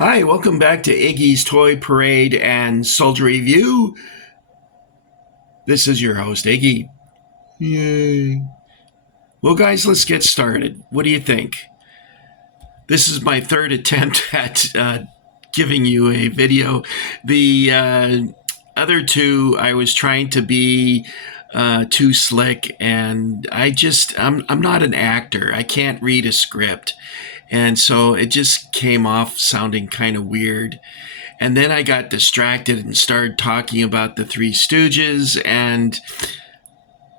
Hi, welcome back to Iggy's Toy Parade and Soldier Review. This is your host, Iggy. Yay. Well, guys, let's get started. What do you think? This is my third attempt at giving you a video. The other two, I was trying to be too slick, and I'm not an actor. I can't read a script. And so it just came off sounding kind of weird. And then I got distracted and started talking about the Three Stooges, and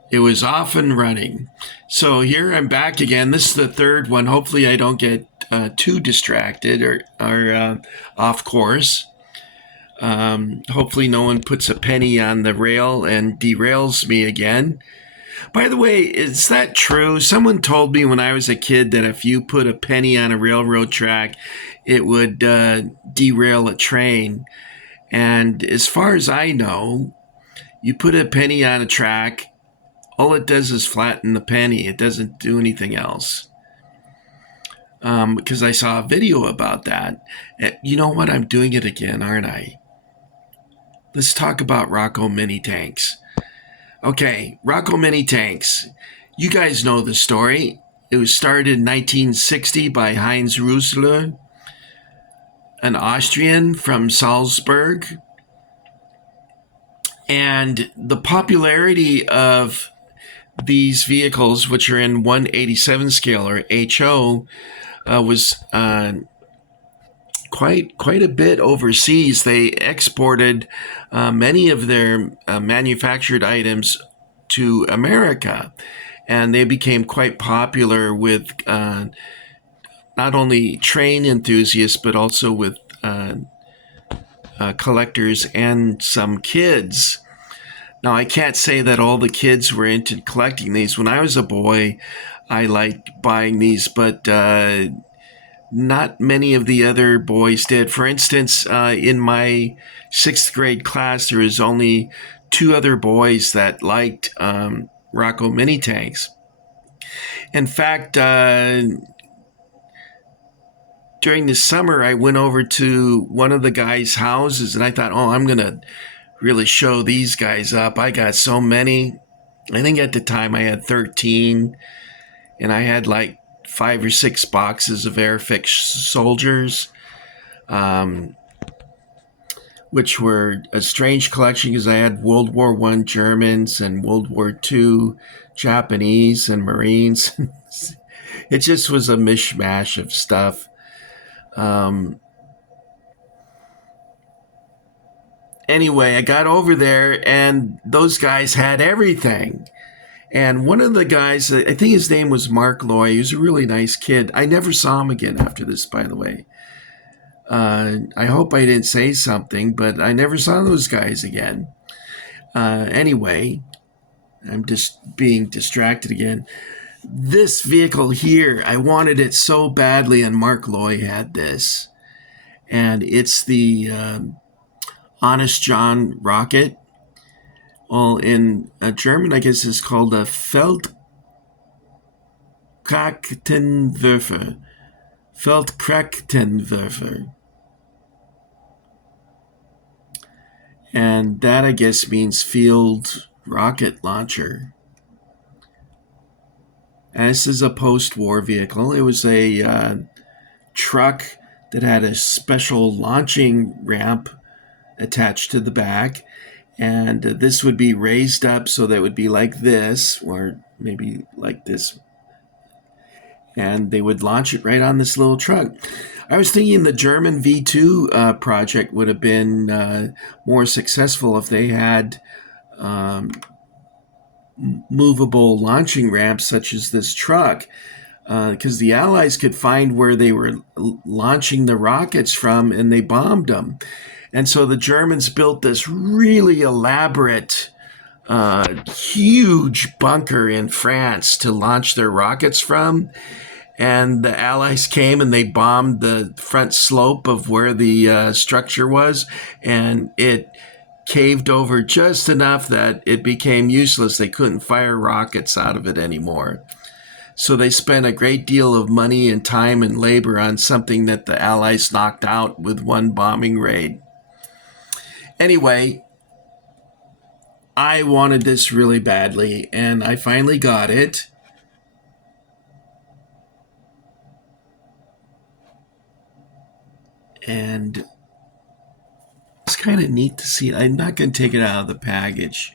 it was off and running. So here I'm back again. This is the third one. Hopefully I don't get too distracted or off course. Hopefully no one puts a penny on the rail and derails me again. By the way, is that true? Someone told me when I was a kid that if you put a penny on a railroad track, it would derail a train. And as far as I know, you put a penny on a track, all it does is flatten the penny. It doesn't do anything else. Because I saw a video about that. You know what? I'm doing it again, aren't I? Let's talk about Roco MiniTanks. Okay, Roco MiniTanks. You guys know the story. It was started in 1960 by Heinz Rüssler, an Austrian from Salzburg. And the popularity of these vehicles, which are in 187 scale or HO, was quite a bit overseas. They exported many of their manufactured items to America, and they became quite popular with not only train enthusiasts but also with collectors and some kids. Now, I can't say that all the kids were into collecting these. When I was a boy, I liked buying these, but not many of the other boys did. For instance, in my 6th grade class, there was only 2 other boys that liked Roco MiniTanks. In fact, during the summer, I went over to one of the guys' houses, and I thought, oh, I'm going to really show these guys up. I got so many. I think at the time I had 13, and I had like 5 or 6 boxes of Airfix soldiers, which were a strange collection because I had World War I Germans and World War II Japanese and Marines. It just was a mishmash of stuff. Anyway, I got over there, and those guys had everything. And one of the guys, I think his name was Mark Loy, he was a really nice kid. I never saw him again after this, by the way. I hope I didn't say something, but I never saw those guys again. Anyway, I'm just being distracted again. This vehicle here, I wanted it so badly, and Mark Loy had this. And it's the Honest John rocket. Well, in German, I guess it's called a Feldkrachtenwerfer. Feldkrachtenwerfer. And that, I guess, means field rocket launcher. And this is a post-war vehicle. It was a truck that had a special launching ramp attached to the back. And this would be raised up so that it would be like this, or maybe like this. And they would launch it right on this little truck. I was thinking the German V2 project would have been more successful if they had movable launching ramps such as this truck, because the Allies could find where they were launching the rockets from, and they bombed them. And so the Germans built this really elaborate, huge bunker in France to launch their rockets from. And the Allies came and they bombed the front slope of where the structure was, and it caved over just enough that it became useless. They couldn't fire rockets out of it anymore. So they spent a great deal of money and time and labor on something that the Allies knocked out with one bombing raid. Anyway, I wanted this really badly, and I finally got it. And it's kind of neat to see. I'm not going to take it out of the package.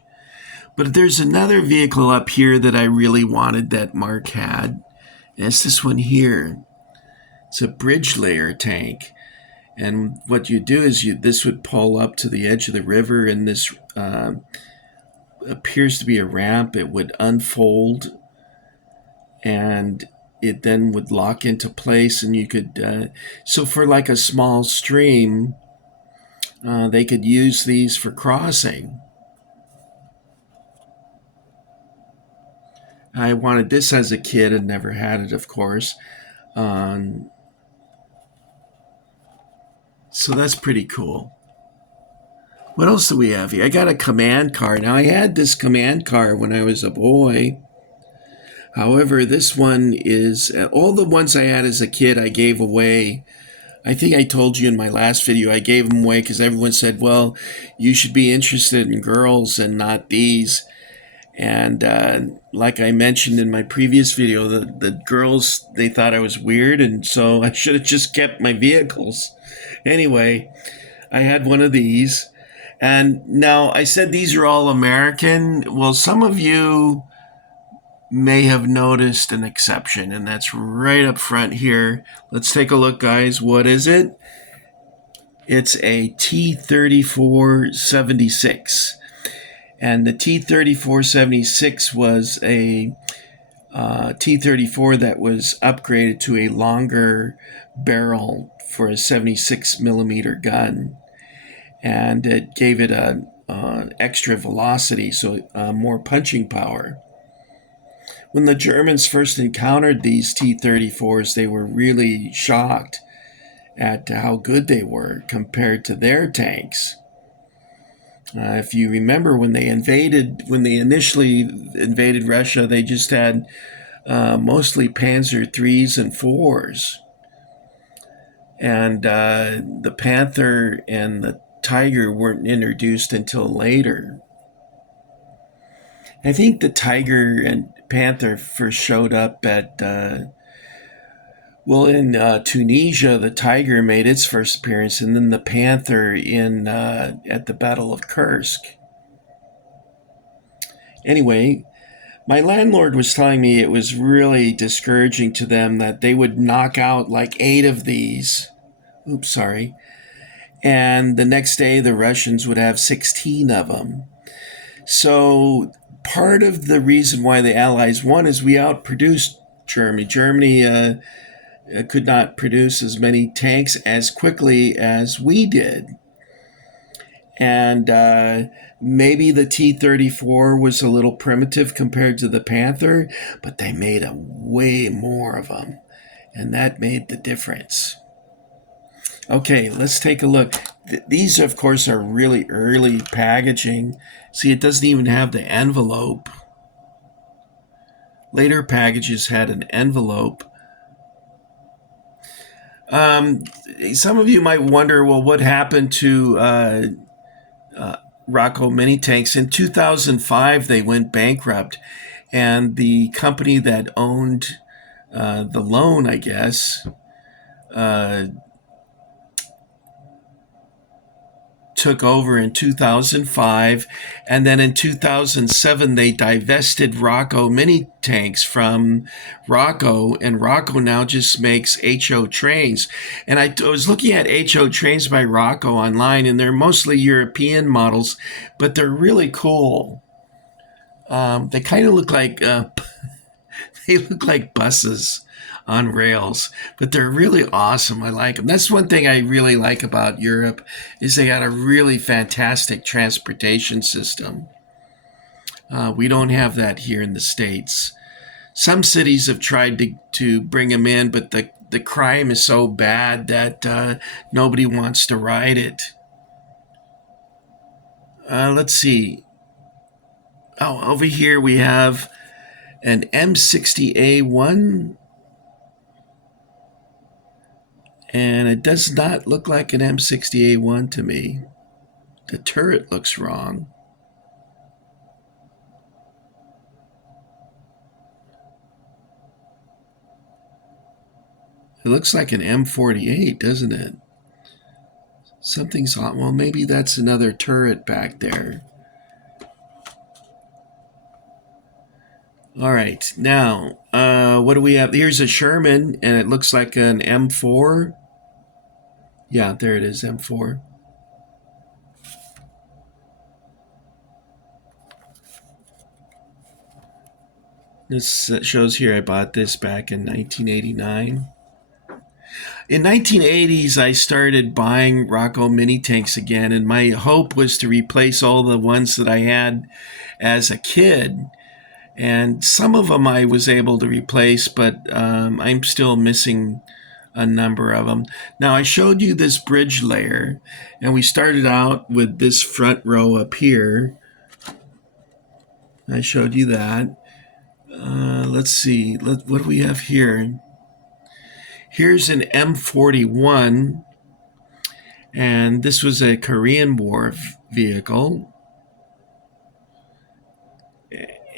But there's another vehicle up here that I really wanted that Mark had. And it's this one here. It's a bridge layer tank. And what you do is this would pull up to the edge of the river, and this appears to be a ramp. It would unfold, and it then would lock into place, and you could so for like a small stream, they could use these for crossing. I wanted this as a kid and never had it, of course. So that's pretty cool. What else do we have here? I got a command car. Now, I had this command car when I was a boy. However, this one is, all the ones I had as a kid I gave away. I think I told you in my last video, I gave them away because everyone said, well, you should be interested in girls and not these. And like I mentioned in my previous video, the girls, they thought I was weird, and so I should have just kept my vehicles. Anyway, I had one of these. And now I said these are all American. Well, some of you may have noticed an exception, and that's right up front here. Let's take a look, guys. What is it? It's a T-34 76. And the T-34 76 was a T-34 that was upgraded to a longer barrel for a 76 millimeter gun. And it gave it an extra velocity, so more punching power. When the Germans first encountered these T-34s, they were really shocked at how good they were compared to their tanks. If you remember, when they initially invaded Russia, they just had mostly Panzer IIIs and IVs. And the Panther and the Tiger weren't introduced until later. I think the Tiger and Panther first showed up at, in Tunisia, the Tiger made its first appearance, and then the Panther at the Battle of Kursk. Anyway, my landlord was telling me it was really discouraging to them that they would knock out like 8 of these. Oops, sorry. And the next day, the Russians would have 16 of them. So part of the reason why the Allies won is we outproduced Germany. Germany could not produce as many tanks as quickly as we did. And maybe the T-34 was a little primitive compared to the Panther, but they made a way more of them, and that made the difference. Okay, let's take a look. These, of course, are really early packaging. See, it doesn't even have the envelope. Later packages had an envelope. Some of you might wonder, well, what happened to Roco MiniTanks? In 2005, they went bankrupt, and the company that owned the loan, I guess, took over in 2005, and then in 2007 they divested Roco MiniTanks from Roco, and Roco now just makes HO trains. And I was looking at HO trains by Roco online, and they're mostly European models, but they're really cool. They kind of look like they look like buses on rails, but they're really awesome. I like them. That's one thing I really like about Europe, is they got a really fantastic transportation system. We don't have that here in the States. Some cities have tried to bring them in, but the crime is so bad that nobody wants to ride it. Let's see. Oh, over here we have an M60A1, and it does not look like an M60A1 to me. The turret looks wrong. It looks like an M48, doesn't it? Something's on. Well, maybe that's another turret back there. All right, now, what do we have? Here's a Sherman, and it looks like an M4. Yeah, there it is, M4. This shows here I bought this back in 1989. In 1980s, I started buying Roco MiniTanks again, and my hope was to replace all the ones that I had as a kid. And some of them I was able to replace, but I'm still missing a number of them. Now, I showed you this bridge layer, and we started out with this front row up here. I showed you that. Let's see. What do we have here? Here's an M41, and this was a Korean War vehicle.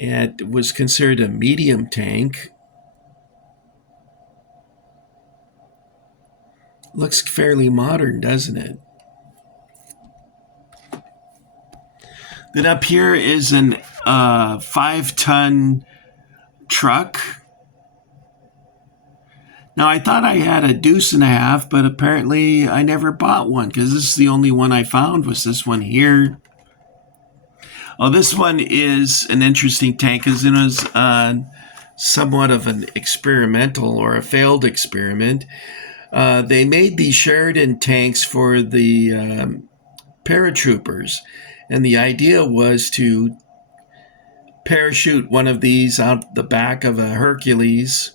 It was considered a medium tank. Looks fairly modern, doesn't it? Then up here is an 5-ton truck. Now, I thought I had a deuce and a half, but apparently I never bought one because this is the only one I found was this one here. Oh, this one is an interesting tank because it was somewhat of an experimental or a failed experiment. They made these Sheridan tanks for the paratroopers, and the idea was to parachute one of these out the back of a Hercules.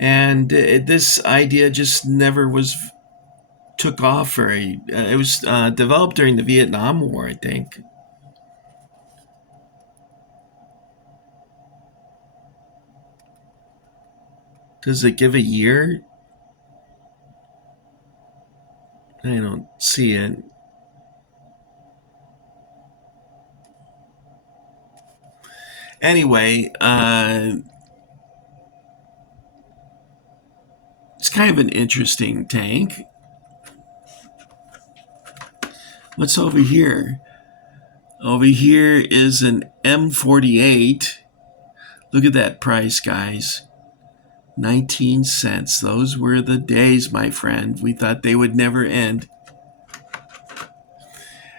And this idea just never took off very. It was developed during the Vietnam War, I think. Does it give a year? I don't see it. Anyway, it's kind of an interesting tank. What's over here? Over here is an M48. Look at that price, guys. 19 cents. Those were the days, my friend. We thought they would never end.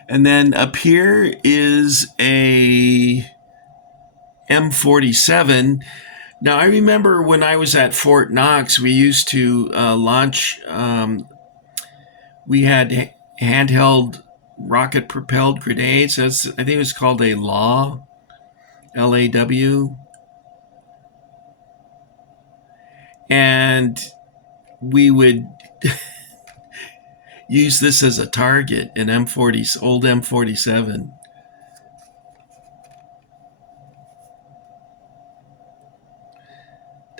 And then up here is a M47. Now, I remember when I was at Fort Knox, we used to launch, we had handheld rocket-propelled grenades. I think it was called a LAW, L-A-W. And we would use this as a target, an old M47.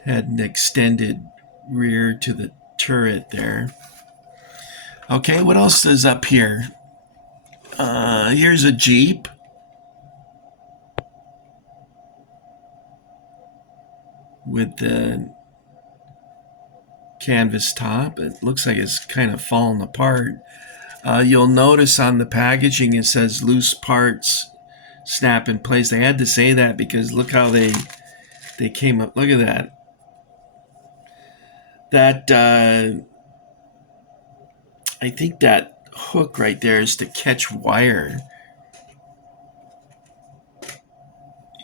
Had an extended rear to the turret there. Okay, what else is up here? Here's a Jeep. With the canvas top. It looks like it's kind of fallen apart. You'll notice on the packaging it says loose parts snap in place. They had to say that because look how they came up. Look at that. I think that hook right there is to catch wire.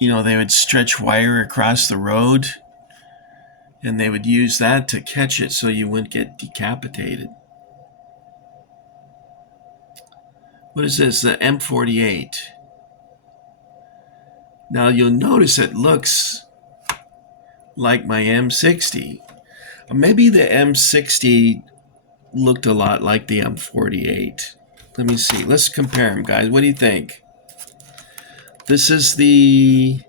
You know, they would stretch wire across the road and they would use that to catch it so you wouldn't get decapitated. What is this? The M48. Now you'll notice it looks like my M60. Maybe the M60 looked a lot like the M48. Let me see. Let's compare them, guys. What do you think? This is the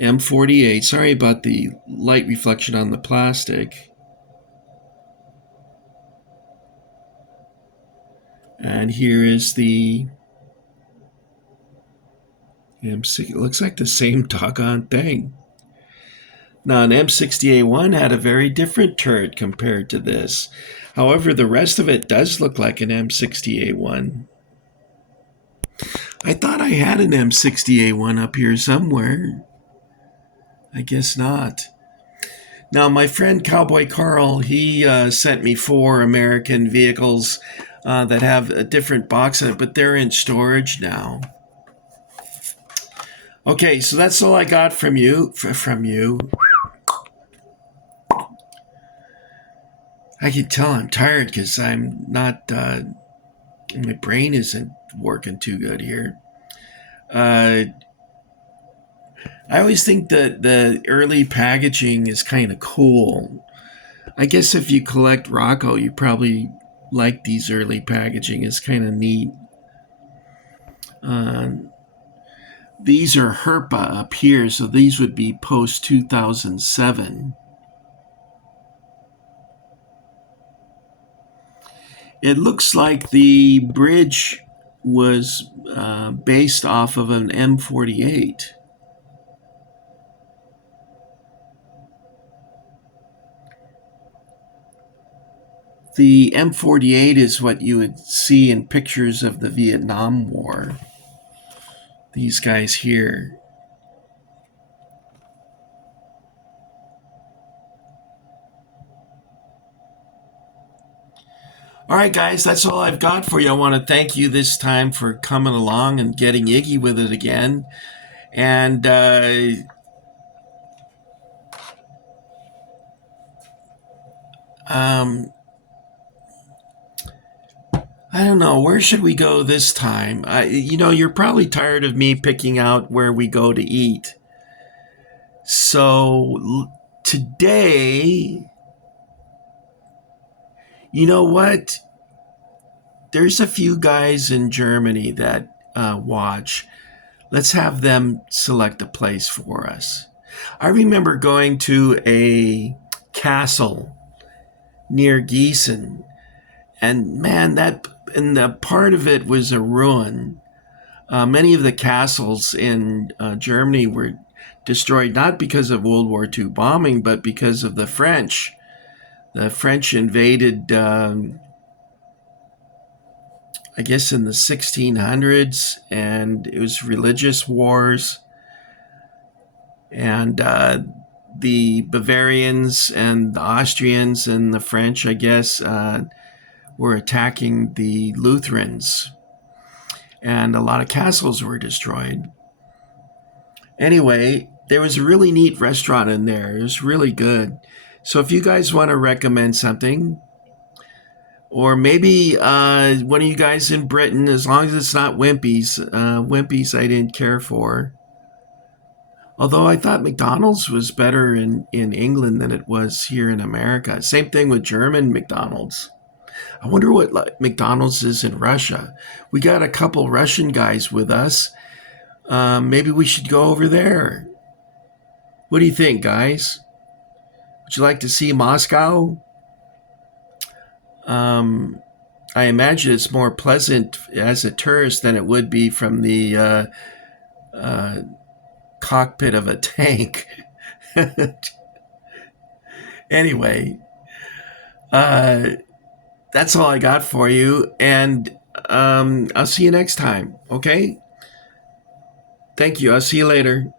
M48. Sorry about the light reflection on the plastic. And here is the M6. It looks like the same doggone thing. Now, an M60A1 had a very different turret compared to this. However, the rest of it does look like an M60A1. I thought I had an M60A1 up here somewhere. I guess not. Now, my friend Cowboy Carl, he sent me 4 American vehicles that have a different box in it, but they're in storage now. Okay, so that's all I got from you. I can tell I'm tired because I'm not, my brain isn't working too good here. I always think that the early packaging is kind of cool. I guess if you collect Roco, you probably like these early packaging. It's kind of neat. These are Herpa up here, so these would be post 2007. It looks like the bridge was based off of an M48. The M48 is what you would see in pictures of the Vietnam War. These guys here. All right, guys, that's all I've got for you. I want to thank you this time for coming along and getting Iggy with it again. And I don't know, where should we go this time? You're probably tired of me picking out where we go to eat. So today, you know what? There's a few guys in Germany that watch. Let's have them select a place for us. I remember going to a castle near Gießen, and man, the part of it was a ruin. Many of the castles in Germany were destroyed not because of World War II bombing, but because of the French. The French invaded, I guess, in the 1600s, and it was religious wars. And the Bavarians and the Austrians and the French, I guess, were attacking the Lutherans. And a lot of castles were destroyed. Anyway, there was a really neat restaurant in there. It was really good. So if you guys want to recommend something, or maybe one of you guys in Britain, as long as it's not Wimpy's. Wimpy's I didn't care for. Although I thought McDonald's was better in England than it was here in America. Same thing with German McDonald's. I wonder what McDonald's is in Russia. We got a couple Russian guys with us. Maybe we should go over there. What do you think, guys? Would you like to see Moscow? I imagine it's more pleasant as a tourist than it would be from the cockpit of a tank. Anyway, that's all I got for you, and I'll see you next time, okay? Thank you. I'll see you later.